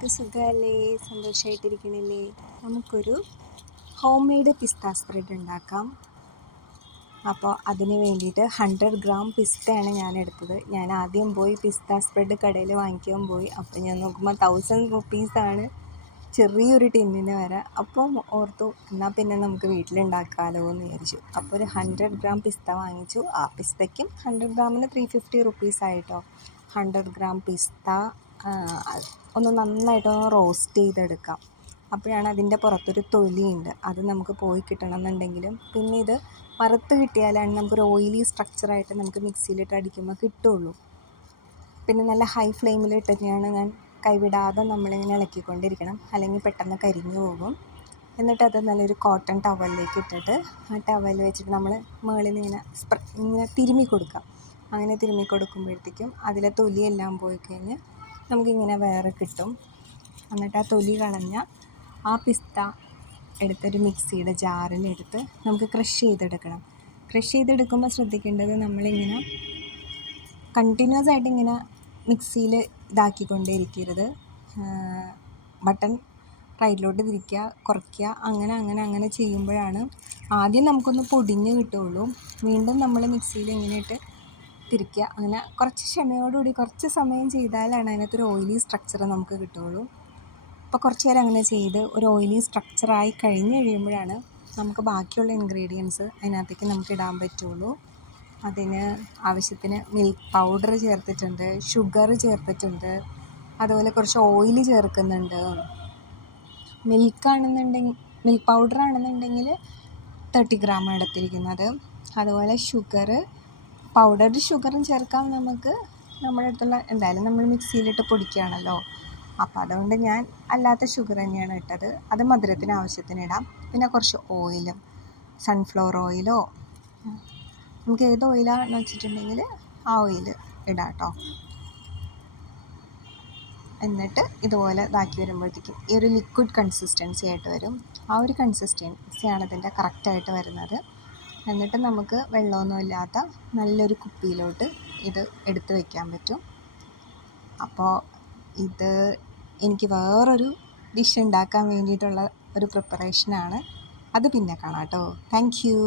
എല്ലാവർക്കും സുഖമല്ലേ? സന്തോഷമായിട്ടിരിക്കണില്ലേ? നമുക്കൊരു ഹോം മെയ്ഡ് പിസ്ത സ്പ്രെഡ് ഉണ്ടാക്കാം. അപ്പോൾ അതിന് വേണ്ടിയിട്ട് 100 ഗ്രാം പിസ്തയാണ് ഞാൻ എടുത്തത്. ഞാൻ ആദ്യം പോയി പിസ്ത സ്പ്രെഡ് കടയിൽ വാങ്ങിക്കാൻ പോയി. അപ്പോൾ ഞാൻ നോക്കുമ്പോൾ 1000 റുപ്പീസാണ് ചെറിയൊരു ടിന്നിന് വരെ. അപ്പം ഓർത്തു എന്നാൽ പിന്നെ നമുക്ക് വീട്ടിലുണ്ടാക്കാമല്ലോ എന്ന് വിചാരിച്ചു. അപ്പോൾ ഒരു 100 ഗ്രാം പിസ്ത വാങ്ങിച്ചു. ആ പിസ്തയ്ക്കും 100 ഗ്രാമിന് 350 റുപ്പീസായിട്ടോ. 100 ഗ്രാം പിസ്ത ഒന്ന് നന്നായിട്ടൊന്ന് റോസ്റ്റ് ചെയ്തെടുക്കാം. അപ്പോഴാണ് അതിൻ്റെ പുറത്തൊരു തൊലിയുണ്ട്, അത് നമുക്ക് പോയി കിട്ടണമെന്നുണ്ടെങ്കിലും പിന്നെ ഇത് വറുത്ത് കിട്ടിയാലാണ് നമുക്കൊരു ഓയിലി സ്ട്രക്ചറായിട്ട് നമുക്ക് മിക്സിയിലിട്ട് അടിക്കുമ്പോൾ കിട്ടുള്ളൂ. പിന്നെ നല്ല ഹൈ ഫ്ലെയിമിലിട്ട് തന്നെയാണ് ഞാൻ കൈവിടാതെ നമ്മളിങ്ങനെ ഇളക്കിക്കൊണ്ടിരിക്കണം, അല്ലെങ്കിൽ പെട്ടെന്ന് കരിഞ്ഞു പോകും. എന്നിട്ട് അത് നല്ലൊരു കോട്ടൺ ടവലിലേക്ക് ഇട്ടിട്ട് ആ ടവൽ വെച്ചിട്ട് നമ്മൾ മുകളിൽ നിന്ന് ഇങ്ങനെ തിരുമ്മി കൊടുക്കാം. അങ്ങനെ തിരുമ്മി കൊടുക്കുമ്പോഴത്തേക്കും അതിലെ തൊലിയെല്ലാം പോയി കഴിഞ്ഞ് നമുക്കിങ്ങനെ വേറെ കിട്ടും. എന്നിട്ട് ആ തൊലി കളഞ്ഞ ആ പിസ്ത എടുത്തൊരു മിക്സിയുടെ ജാറിലെടുത്ത് നമുക്ക് ക്രഷ് ചെയ്തെടുക്കണം. ക്രഷ് ചെയ്തെടുക്കുമ്പോൾ ശ്രദ്ധിക്കേണ്ടത് നമ്മളിങ്ങനെ കണ്ടിന്യൂസ് ആയിട്ട് ഇങ്ങനെ മിക്സിയിൽ ഇതാക്കിക്കൊണ്ടേ ഇരിക്കരുത്. ബട്ടൺ റൈറ്റിലോട്ട് തിരിക്കുക, കുറയ്ക്കുക, അങ്ങനെ ചെയ്യുമ്പോഴാണ് ആദ്യം നമുക്കൊന്ന് പൊടിഞ്ഞ് കിട്ടുകയുള്ളൂ. വീണ്ടും നമ്മൾ മിക്സിയിൽ ഇങ്ങനെ ഇട്ട് തിരിക്കുക. അങ്ങനെ കുറച്ച് ക്ഷമയോടുകൂടി കുറച്ച് സമയം ചെയ്താലാണ് അതിനകത്തൊരു ഓയിലി സ്ട്രക്ചർ നമുക്ക് കിട്ടുകയുള്ളൂ. അപ്പോൾ കുറച്ച് നേരം അങ്ങനെ ചെയ്ത് ഒരു ഓയിലി സ്ട്രക്ചറായി കഴിയുമ്പോഴാണ് നമുക്ക് ബാക്കിയുള്ള ഇൻഗ്രീഡിയൻസ് അതിനകത്തേക്ക് നമുക്ക് ഇടാൻ പറ്റുള്ളൂ. അതിന് ആവശ്യത്തിന് മിൽക്ക് പൗഡർ ചേർത്തിട്ടുണ്ട്, ഷുഗർ ചേർത്തിട്ടുണ്ട്, അതുപോലെ കുറച്ച് ഓയിൽ ചേർക്കുന്നുണ്ട്. മിൽക്ക് പൗഡർ ആണെന്നുണ്ടെങ്കിൽ 30 ഗ്രാം എടുത്തിരിക്കുന്നത്. അതുപോലെ പൗഡർഡ് ഷുഗറും ചേർക്കാം നമുക്ക്. നമ്മുടെ അടുത്തുള്ള എന്തായാലും നമ്മൾ മിക്സിയിലിട്ട് പൊടിക്കുകയാണല്ലോ, അപ്പോൾ അതുകൊണ്ട് ഞാൻ അല്ലാത്ത ഷുഗർ തന്നെയാണ് ഇട്ടത്. അത് മധുരത്തിന് ആവശ്യത്തിന് ഇടാം. പിന്നെ കുറച്ച് ഓയിലും, സൺഫ്ലവർ ഓയിലോ നമുക്ക് ഏത് ഓയിലാണെന്ന് വെച്ചിട്ടുണ്ടെങ്കിൽ ആ ഓയിൽ ഇടാം കേട്ടോ. എന്നിട്ട് ഇതുപോലെ ഇതാക്കി വരുമ്പോഴത്തേക്കും ഈ ഒരു ലിക്വിഡ് കൺസിസ്റ്റൻസി ആയിട്ട് വരും. ആ ഒരു കൺസിസ്റ്റൻസിയാണ് ഇതിൻ്റെ കറക്റ്റായിട്ട് വരുന്നത്. എന്നിട്ട് നമുക്ക് വെള്ളമൊന്നുമില്ലാത്ത നല്ലൊരു കുപ്പിയിലോട്ട് ഇത് എടുത്ത് വയ്ക്കാൻ പറ്റും. അപ്പോൾ ഇത് എനിക്ക് വേറൊരു ഡിഷ് ഉണ്ടാക്കാൻ വേണ്ടിയിട്ടുള്ള ഒരു പ്രിപ്പറേഷനാണ്. അത് പിന്നെ കാണാം കേട്ടോ. Thank you.